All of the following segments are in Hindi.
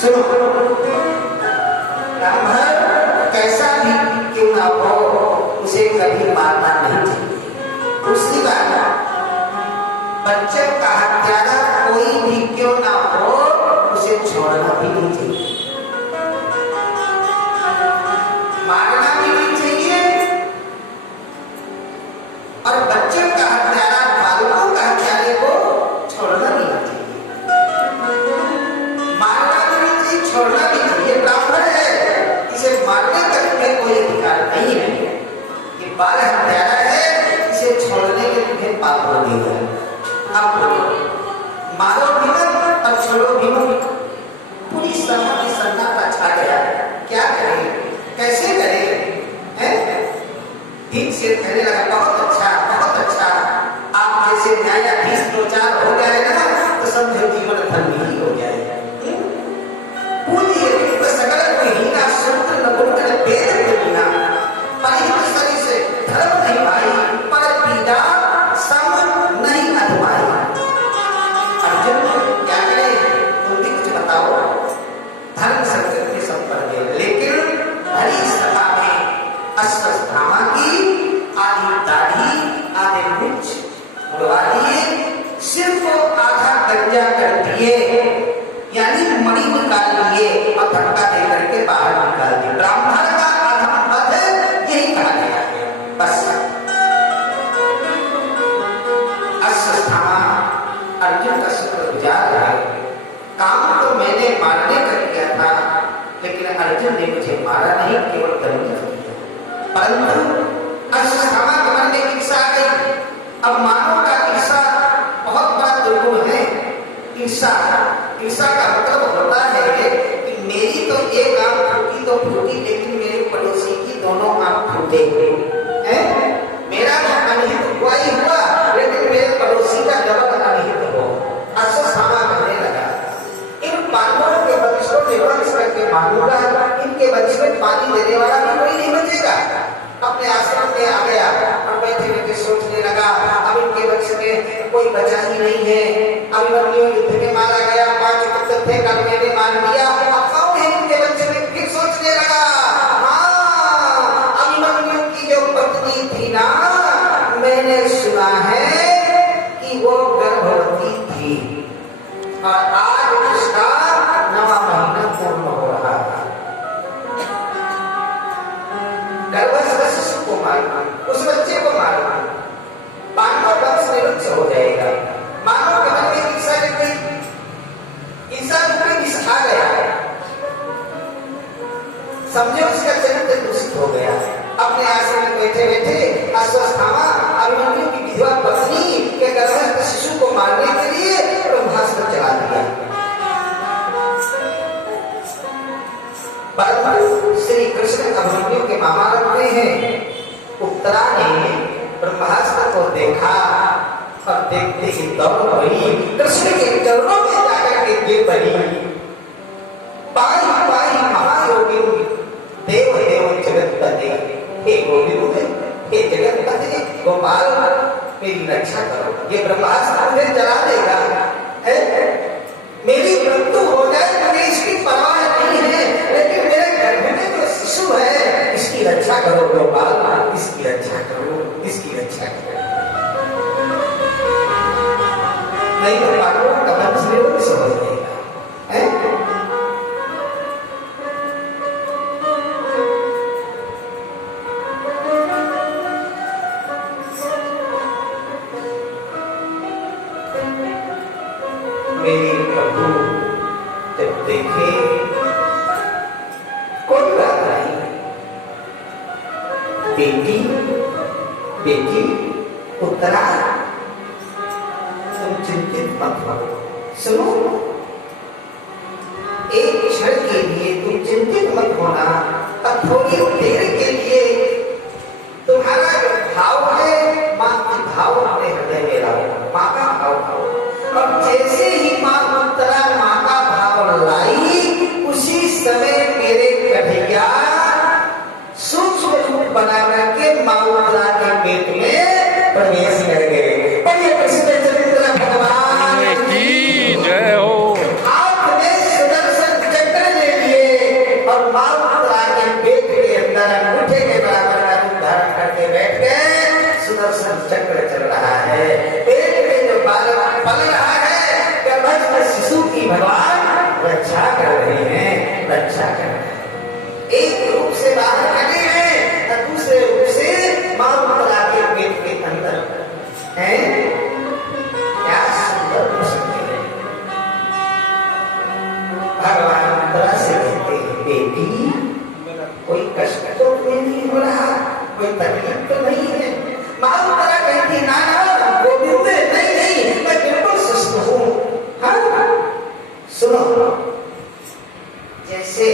सुनो, ब्राह्मण कैसा भी क्यों ना हो उसे कभी मारना नहीं चाहिए। दूसरी बात, बच्चे का हत्यारा कोई भी क्यों ना हो उसे छोड़ना भी नहीं चाहिए, मारना भी नहीं चाहिए। और बच्चे का हत्यारा, बालकों का हत्यारे को छोड़ना भी नहीं चाहिए, मारना भी नहीं चाहिए, छोड़ना भी चाहिए। ब्राह्मण है, इसे मारने का तुम्हें कोई अधिकार नहीं है। ये बाल हत्यारा है, इसे छोड़ने के तुम्हें पाप लगेगा। अब मारो भी मत और छोड़ो भी मत। पूरी सहमति सन्नाटा छा गया। क्या करें, कैसे करें? ठीक से कहने लगा, बहुत अच्छा, बहुत अच्छा। आप जैसे न्यायाधीश दो चार हो जाएगा तो समझो जीवन धन्य ही हो जाएगा। पूरी सकल को हीना सूत्र न गुण वेद को हीना, परिहित शरीर से धर्म नहीं भाई, पर पीड़ा सम नहीं अधमाई। अर्जुन क्या करे, तुम भी कुछ बताओ। धर्म संकट में सब पड़ गए, लेकिन हरी सभा में अश्वत्थामा की आधी दाढ़ी आधे मूंछ उड़वा दिए, सिर को आधा गंजा कर दिए, यानी मणि निकाल लिए और धक्का दे करके बाहर निकाल दिए। ब्राह्मण का अधम पद यही कहा गया है। बस अश्वत्थामा अर्जुन का शुक्रगुजार है। काम तो मैंने मारने का किया था, लेकिन अर्जुन ने मुझे मारा नहीं, केवल दंडित किया। परंतु अश्वत्थामा के मन में ईर्षा आ गई। अब मानव का ईर्षा बहुत बड़ा दुर्गुण है। ईर्षा का मतलब होता है कि मेरी तो एक आंख फूटी तो फूटी, लेकिन मेरे पड़ोसी की दोनों आंख फूटे हैं। मेरा तो अनहित हुआ ही हुआ, लेकिन मेरे पड़ोसी का डबल अनहित हो। अश्वत्थामा कहने लगा, इन पांडवों के वंशों में वंश करके मारूंगा, इनके वंश में पानी देने वाला भी कोई नहीं बचेगा। अपने आश्रम में आ गया और बैठे बैठे सोचने लगा, अब इनके वंश में कोई बचा ही नहीं है। अभिमन्यु युद्ध में मारा गया, 5 पुत्र थे, कल मैंने मार दिया, अब कौन है इनके वंश में? फिर सोचने लगा, हाँ, अभिमन्यु की जो पत्नी थी ना, मैंने सुना है कि वो गर्भवती थी और आज उसका 9वां महीना पूर्ण हो रहा था। गर्भस्थ शिशु को मारना, उस बच्चे को मारना, पांडव वंश निरुद्ध हो जाएगा। मानव के मन में ईर्षा जग गई, ईर्षा रूपी विष आ गया, समझो उसका चरित्र दूषित हो गया। अपने आश्रम में बैठे बैठे अश्वत्थामा अभिमन्यु की विधवा पत्नी के गर्भस्थ शिशु को मारने के लिए ब्रह्मास्त्र चला दिया। परंतु श्री कृष्ण अभिमन्यु के मामा लगते हैं। उत्तरा ने ब्रह्मास्त्र को देखा और देखते ही दौड़ पड़ी, कृष्ण के चरणों में जाकर के गिर पड़ी। पाई पाई महायोगी देव देव जगतपते, हे गोविंद, हे जगतपते गोपाल, मेरी रक्षा करो। ये ब्रह्मास्त्र मुझे जला देगा, मेरी मृत्यु हो जाए, मुझे इसकी परवाह नहीं है, लेकिन मेरे गर्भ में जो शिशु है इसकी रक्षा करो गोपाल, इसकी रक्षा करो, इसकी रक्षा करो। नहीं तो पांडवों का वंश निरुद्ध हो जाएगा। मेरे प्रभु जब देखे कोई बात नहीं, बेटी बेटी उत्तरा तुम चिंतित मत हो। सुनो, एक क्षण के लिए तुम चिंतित मत होना, और थोड़ी देर के लिए तुम्हारा जो भाव है माँ के भाव अपने हृदय में लाओ, माँ का भाव। और जैसे ही माँ उत्तरा माँ का भाव लाई, उसी समय मेरे कन्हैया सूक्ष्म रूप बना करके माँ उत्तरा के पेट में प्रवेश कर गए। भगवान की जय हो। आपने सुदर्शन चक्र भगवान रक्षा कर रहे हैं, रक्षा कर रहे हैं। एक रूप से बाहर खड़े हैं और दूसरे रूप से मां बना के गेट के अंदर हैं। क्या सुंदर प्रसंग है। भगवान तरह से कहते हैं, बेटी कोई कष्ट तो नहीं हो रहा, कोई तकलीफ तो नहीं है। मां तरह कहती, ना ना गोविंद, नहीं नहीं, मैं बिल्कुल सुस्त हूं। हाँ सुनो, जैसे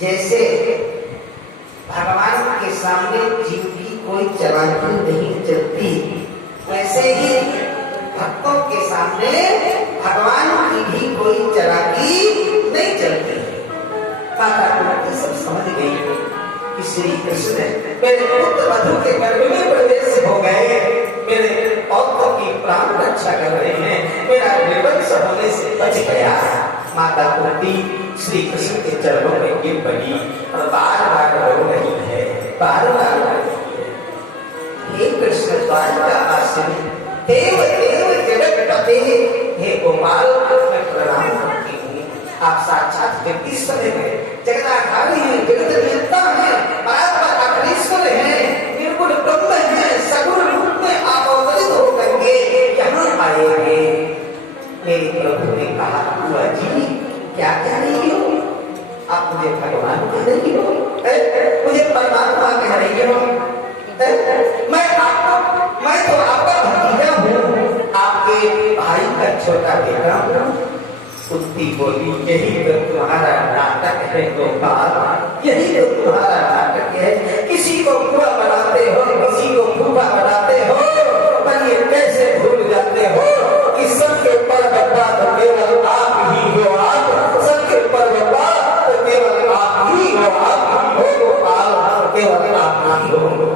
जैसे भगवान के सामने जीव की कोई चलाकी नहीं चलती, वैसे ही भक्तों के सामने भगवान की भी कोई चलाकी नहीं चलती। माता कुंती सब समझ गई कि श्री कृष्ण मेरे पुत्र वधु के गर्भ में प्रवेश हो गए, मेरे पौत्र की प्राण रक्षा कर रहे हैं, मेरा निर्वंश होने से बच गया। माता कुंती श्री कृष्ण के चरणों में गिर पड़ी और बार बार रो रही है, बार बार रो रही है, हे कृष्ण द्वारकावासिनी, देव देव जगतपते, हे गोपाल, मैं प्रणाम करती हूँ। आप साक्षात जगदीश्वर हैं, जगदाधारी हैं, जगदनियंता हैं, परात्पर अखिलेश्वर हैं, निर्गुण ब्रह्म हैं, सगुण रूप में आप अवतरित होकर के यहाँ आए हैं। मेरे प्रभु ने कहा, बुआ जी क्या कह रही हो आप? मुझे भगवान कह रही हो, मुझे परमात्मा कह रही हो? मैं तो आपका भतीजा हूँ, आपके भाई का छोटा बेटा हूँ। कुंती बोली, यही तो तुम्हारा नाटक है गोपाल, यही तो तुम्हारा नाटक है। किसी को बुआ बनाते हो, किसी को फूफा बनाते हो, पर ये कैसे भूल जाते हो कि सबके परवत्ता तो केवल आप ही हो। आप सबके परवत्ता तो केवल आप ही हो, आप ही हो गोपाल, केवल आप ही हो।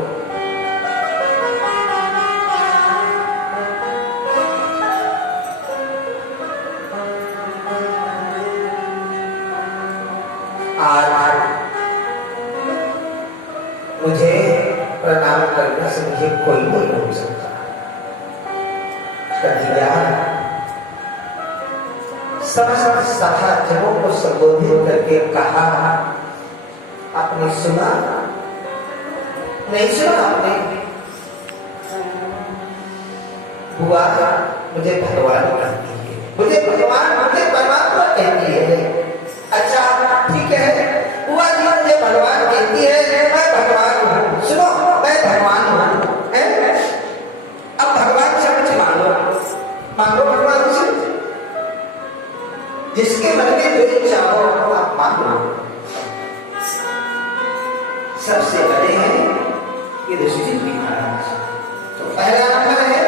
आज मुझे प्रणाम करने से मुझे कोई नहीं रोक सकता। कन्हैया समस्त सभा जनों को संबोधित करके कहा, आपने सुना? नहीं सुना आपने? बुआ मुझे भगवान कहती है, मुझे भगवान, मुझे परमात्मा कहती है। अच्छा ठीक है, बुआ जी मुझे भगवान कहती है, मैं भगवान हूँ। सुनो, मैं भगवान हूँ। अब भगवान से कुछ मांगो, मांगो भगवान से, जिसके मन में जो इच्छा हो आप मांगो। सबसे बड़े हैं युधिष्ठिर जी महाराज, तो पहला नंबर है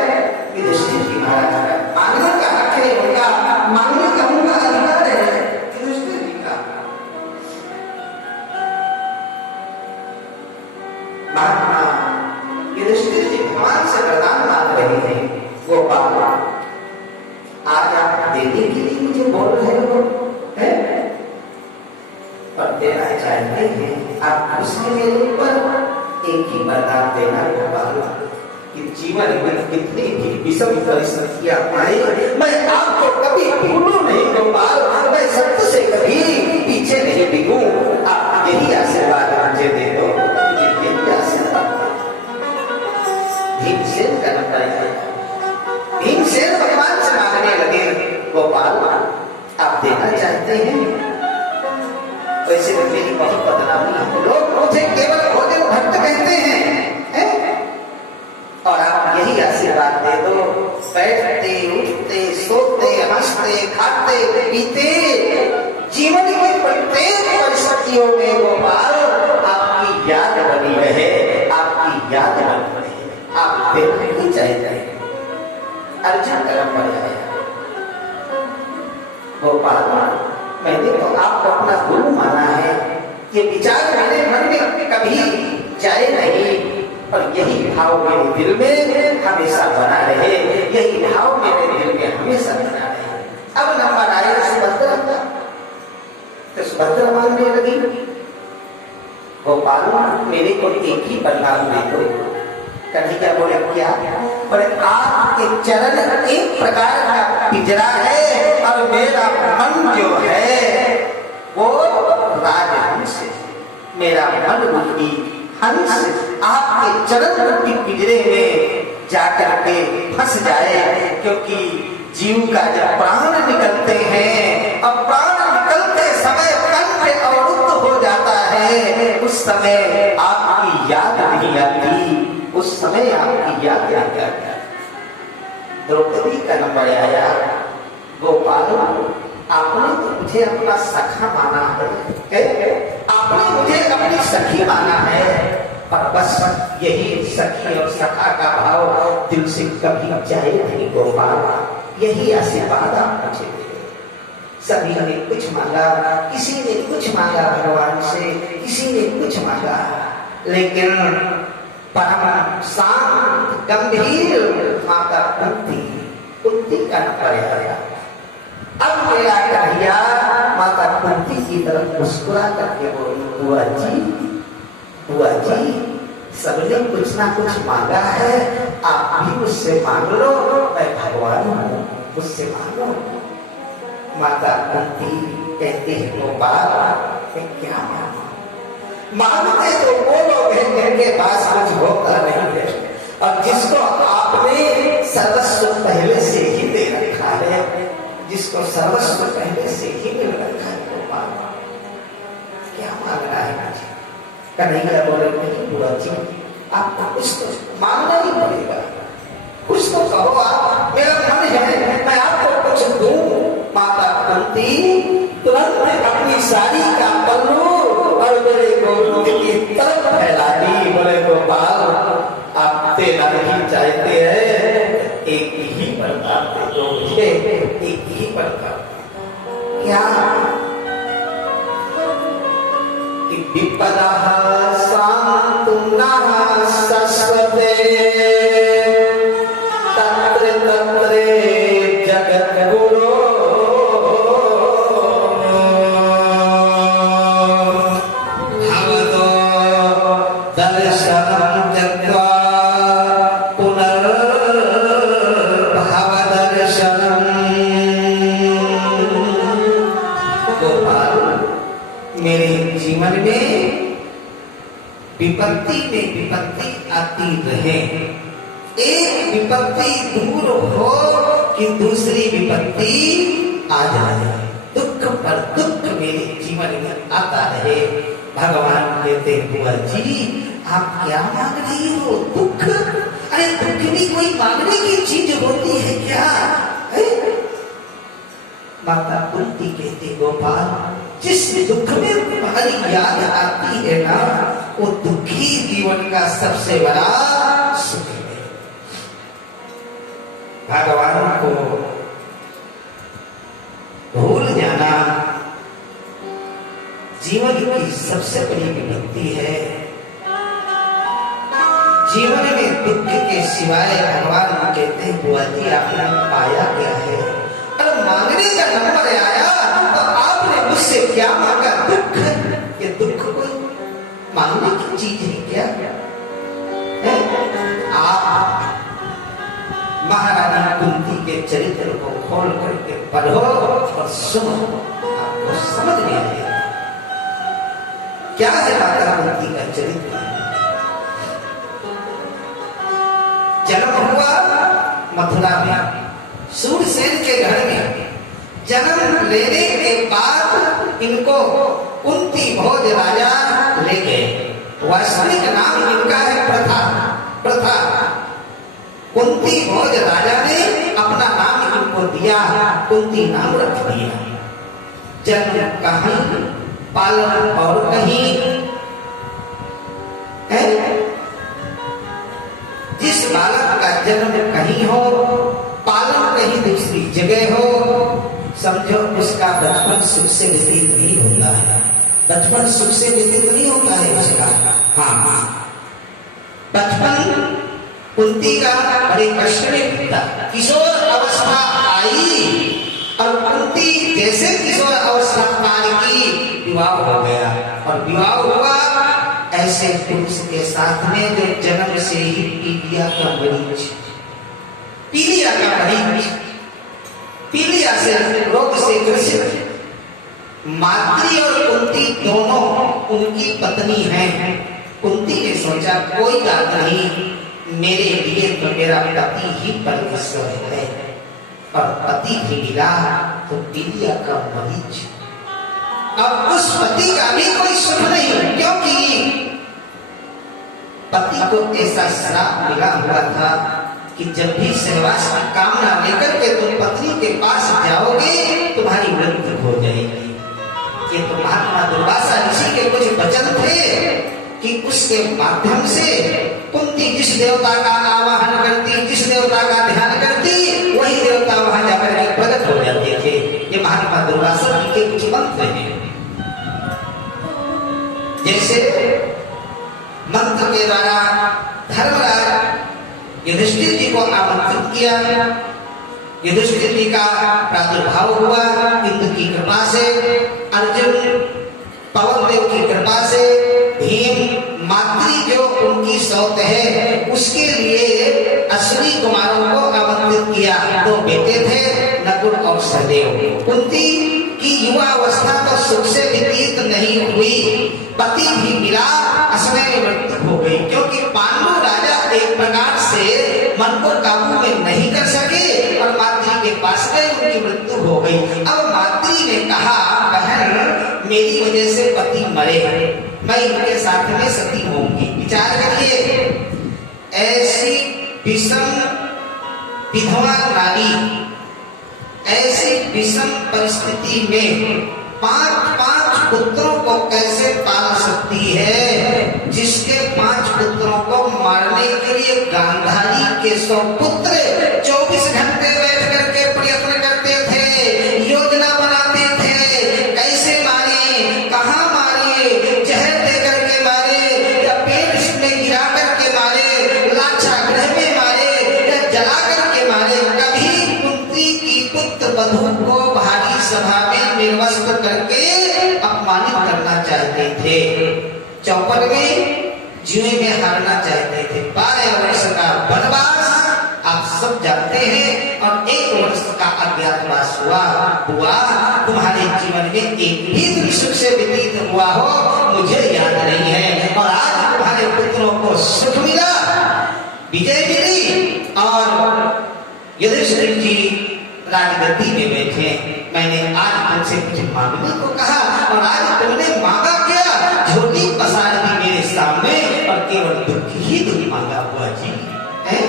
युधिष्ठिर जी महाराज। मांगने का हक है उनका, मांगने का उनका अधिकार है युधिष्ठिर जी का। महात्मा युधिष्ठिर जी भगवान से वरदान मांग रहे हैं, गोपाल आज आप देने के लिए मुझे बोल रहे हो, हैं? और देना चाहते हैं आप उसके मेरे ऊपर एक ही वरदान देना गोपाल कि जीवन में कितनी भी विषम परिस्थितियां आए, मैं आपको कभी भूलूं नहीं गोपाल, मैं सत्य से कभी पीछे नहीं बिकूं। आप यही आशीर्वाद मुझे दे दो, यही आशीर्वाद। भीमसेन का नंबर है, भीमसेन भगवान से मांगने लगे, गोपाल आप देना चाहते हैं? वैसे तो मेरी बहुत बदनामी है, लोग मुझे केवल भोजन भक्त कहते हैं, और आप यही आशीर्वाद दे दो। बैठते उठते सोते हंसते खाते पीते जीवन की प्रत्येक परिस्थितियों में गोपाल आपकी याद बनी रहे, आपकी याद बनी रहे। आप देना ही चाहिए। अर्जुन का नंबर है, गोपाल मैंने तो आपको अपना गुरु माना है, ये विचार मेरे मन में कभी जाए नहीं, और यही भाव मेरे दिल में हमेशा बना रहे, यही भाव मेरे दिल में हमेशा बना रहे। अब नंबर आया सुभद्रा का, तो सुभद्रा मांगने लगी, गोपाल मेरे को एक ही वरदान दे दो। कन्हैया बोले क्या? बोले आपके चरण एक प्रकार का पिंजरा है और और मेरा मन जो है वो राजहंस है। मेरा मन रूपी हंस आपके चरण रूपी पिंजरे में जाकर के फंस जाए, क्योंकि जीव का जब प्राण निकलते हैं और प्राण निकलते समय कंठ अवरुद्ध हो जाता है, उस समय आपकी याद नहीं आती, उस समय आपकी याद नहीं आती। द्रौपदी का नंबर आया, गोपाल आपने तो मुझे अपना सखा माना है, आपने मुझे अपनी सखी माना है, पर बस यही सखी और सखा का भाव दिल से कभी जाए नहीं गोपाल। यही आशीर्वाद आप मुझे दे। सभी ने कुछ मांगा, किसी ने कुछ मांगा भगवान से, किसी ने कुछ मांगा, लेकिन परम शांत गंभीर माता कुंती का नंबर आया। अब मेरा कन्हैया माता कुंती की तरफ मुस्कुरा करके बोली, बुआ जी सबने कुछ ना कुछ मांगा है, आप भी मुझसे मांग लो, मैं भगवान हूँ, मुझसे मांगो। माता कुंती कहती है, गोपाल मैं क्या मांगू? मांगते तो वो लोग हैं जिनके पास कुछ होता नहीं है, और जिसको आपने सर्वस्व पहले से ही दे रखा है, जिसको सर्वस्व पहले से ही मिल रखा है, गोपाल क्या मांगना है मुझे? कन्हैया बोले, बुआ जी आपको कुछ तो मांगना ही पड़ेगा, कुछ तो कहो आप, मेरा मन है मैं आपको कुछ दूं। माता कुंती तुरंत अपनी साड़ी का पल्लू और मेरे गोलू की तरफ फैला दी। बोले, गोपाल आप देना नहीं चाहते हैं, एक ही प्रताप दे दो मुझे, एक ही प्रताप। क्या? विपदा शांतु नः सस्वते तत्र तत्रे जगद्गुरो भवतो दर्शनं त्यक्त्वा पुनर्भव दर्शनम्। गोपाल मेरे जीवन में विपत्ति में विपत्ति आती रहे, एक विपत्ति दूर हो कि दूसरी विपत्ति आ जाए, दुख पर दुख मेरे जीवन में आता रहे। भगवान कहते, बुआ जी आप क्या मांग रही हो? दुख? अरे दुख भी कोई मांगने की चीज होती है क्या? माता कुंती कहती, गोपाल जिस दुख में तुम्हारी याद आती है ना, वो दुखी जीवन का सबसे बड़ा सुख है। भगवान को भूल जाना जीवन की सबसे बड़ी विपत्ति है। जीवन में दुख के सिवाय भगवान कहते हैं, बुआ जी आपने पाया क्या है? अरे मांगने का नंबर आया तो आपने मुझसे क्या मांगा? दुख। ये दुख को मांगने की चीज है क्या? आप महारानी कुंती के चरित्र को खोल करके पढ़ो और सुनो, आपको समझ में आएगा क्या है माता कुंती का चरित्र। जन्म हुआ मथुरा में, सूरसेन के घर में। जन्म लेने के बाद इनको कुंती भोज राजा ले गए। वास्तविक नाम इनका है प्रथा। कुंती भोज राजा ने अपना नाम इनको दिया, कुंती नाम रख दिया। जन्म कहीं, पालन और कहीं है। जिस बालक का जन्म कहीं हो, पालन कहीं दूसरी जगह हो, समझो उसका बचपन सुख से व्यतीत नहीं होता है। बचपन सुख से व्यतीत नहीं होता है उसका। हाँ, बचपन कुंती का बड़े कष्ट में बीता। किशोर अवस्था आई और कुंती जैसे किशोर अवस्था पार की, विवाह हो गया। और विवाह हुआ ऐसे पुरुष के साथ में जो जन्म से ही पीलिया का मरीज पीलिया से रोग से ग्रसित माद्री और कुंती दोनों उनकी पत्नी हैं। कुंती ने सोचा कोई बात नहीं, मेरे लिए तो मेरा पति ही परमेश्वर है, और पति भी मिला तो पीलिया का मरीज। अब उस पति का भी कोई सुख नहीं, क्योंकि पति को ऐसा श्राप मिला हुआ था कि जब भी सहवास की कामना लेकर के तुम पत्नी के पास जाओगे तुम्हारी मृत्यु हो जाएगी। ये तो महात्मा दुर्वासा ऋषि के कुछ वचन थे कि उसके माध्यम से कुंती जिस देवता का आवाहन करती, जिस देवता का ध्यान करती, वही देवता वहां जाकर के प्रकट हो जाते थे। ये महात्मा दुर्वासा जी के कुछ मंत्र हैं। जैसे मंत्र के द्वारा धर्मराज युधिष्ठिर जी को आमंत्रित किया, युधिष्ठिर जी का प्रादुर्भाव हुआ इंद्र की कृपा से, अर्जुन पवन देव की कृपा से, भीम माद्री जो उनकी सौत है उसके लिए अश्विनी कुमारों को आमंत्रित किया। दो बेटे थे, नकुल और सहदेव। कुंती की युवा अवस्था तो सुख से व्यतीत नहीं हुई, पति भी मिला, असमय में मृत्यु हो गई, क्योंकि पांडु राजा एक प्रकार से मन को काबू में नहीं कर सके और माद्री के पास गए, उनकी मृत्यु हो गई। अब माद्री ने कहा, बहन मेरी वजह से पति मरे, मैं इनके साथ में सती होंगी। विचार करिए, ऐसी विषम विधवा नारी ऐसी विषम परिस्थिति में 5 पुत्रों को कैसे पाल सकती है, जिसके 5 पुत्रों को मारने के लिए गांधारी के 100 पुत्र 24 घंटे बैठ करके प्रयत्न करते थे, योजना बनाते थे, कैसे मारे, कहाँ मारे, जहर दे करके मारे या पेड़ में गिरा करके मारे, लाछा गृह में मारे या जला करके मारे। कभी कुंती की पुत्र वधू को भारी सभा में निर्वस्त्र करके अपमानित करना चाहते थे, चौपर में जुए में हारना चाहते थे। 12 वर्ष का वनवास आप सब जानते हैं, और 1 वर्ष का अज्ञातवास हुआ। तुम्हारे जीवन में एक भी दिन सुख से व्यतीत हुआ हो मुझे याद नहीं है, और आज तुम्हारे पुत्रों को सुख मिला, विजय मिली, और युधिष्ठिर जी राजगद्दी में बैठे। मैंने आज तुमसे कुछ मांगने को कहा और आज तुमने मांगा क्या? झोली पसार दी मेरे सामने और केवल दुख ही दुख मांगा हुआ जी है।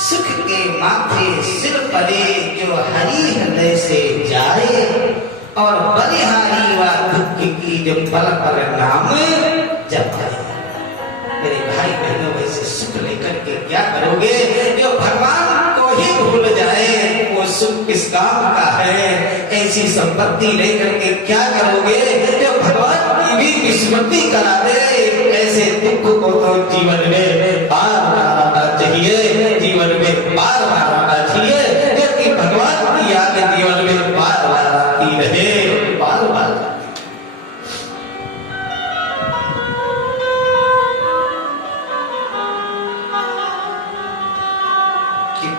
सुख के माथे सिर पड़े जो हरि हृदय से जाए, और बलिहारी व दुख की जो पल पर नाम जपाए। मेरे भाई बहनों, वैसे सुख लेकर के क्या करोगे? जो भगवान को ही भूल जाए वो सुख किस काम का है? ऐसी संपत्ति लेकर के क्या करोगे जो भगवान की भी विस्मृति करा दे? ऐसे दुख को तो जीवन में बार बार आना चाहिए, जीवन में बार बार आना चाहिए, क्योंकि भगवान की याद जीवन में बार बार आती रहे, बार बार।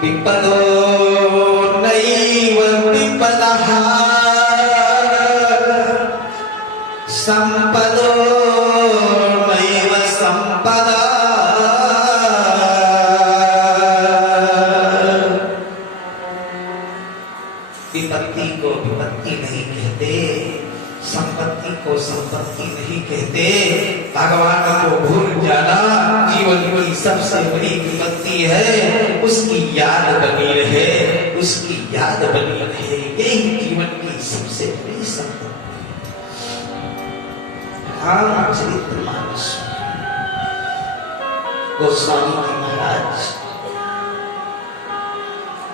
विपदो नैव विपदः संपदो नैव संपदा। विपत्ति को विपत्ति नहीं कहते, संपत्ति को संपत्ति नहीं कहते। भगवान को भूल जाना जीवन की सबसे बड़ी विपत्ति है। उसकी याद बनी रहे, उसकी याद बनी रहे, यही जीवन की सबसे बड़ी संपत्ति। रामचरितमानस गोस्वामी जी महाराज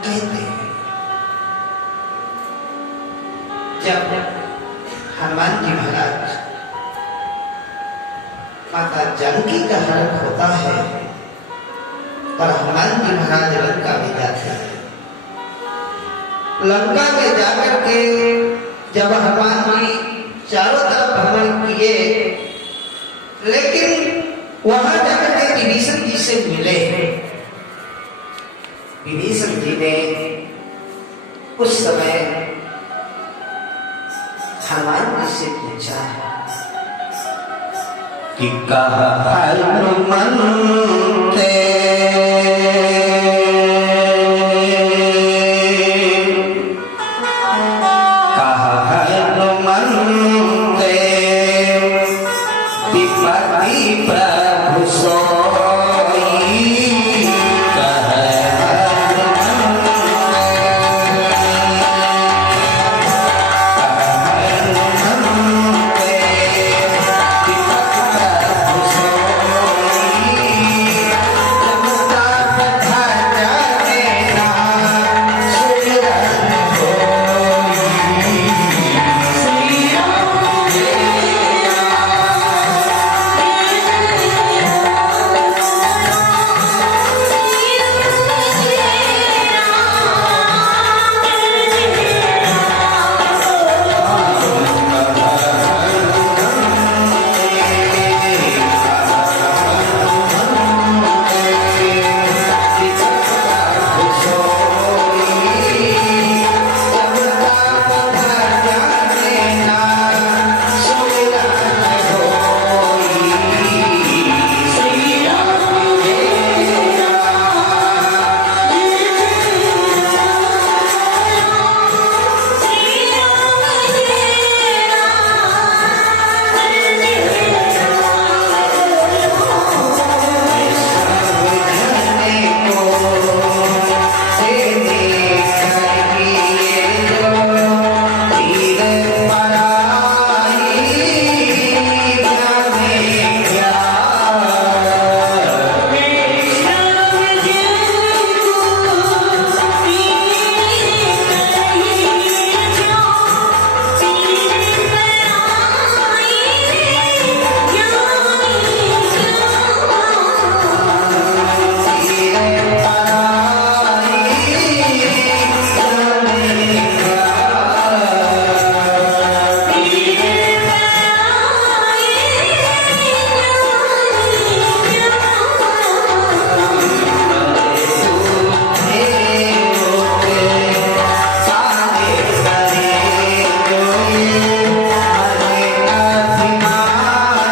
कहते हैं, जब हनुमान जी महाराज माता जानकी का हरण होता है और हनुमान जी महाराज लंका में जाते हैं। लंका में जाकर के जब हनुमान जी चारों तरफ भ्रमण किए, लेकिन वहां जाकर के विभीषण जी से मिले। विभीषण विभीषण जी ने उस समय हनुमान जी से पूछा कि कहा हनुमंते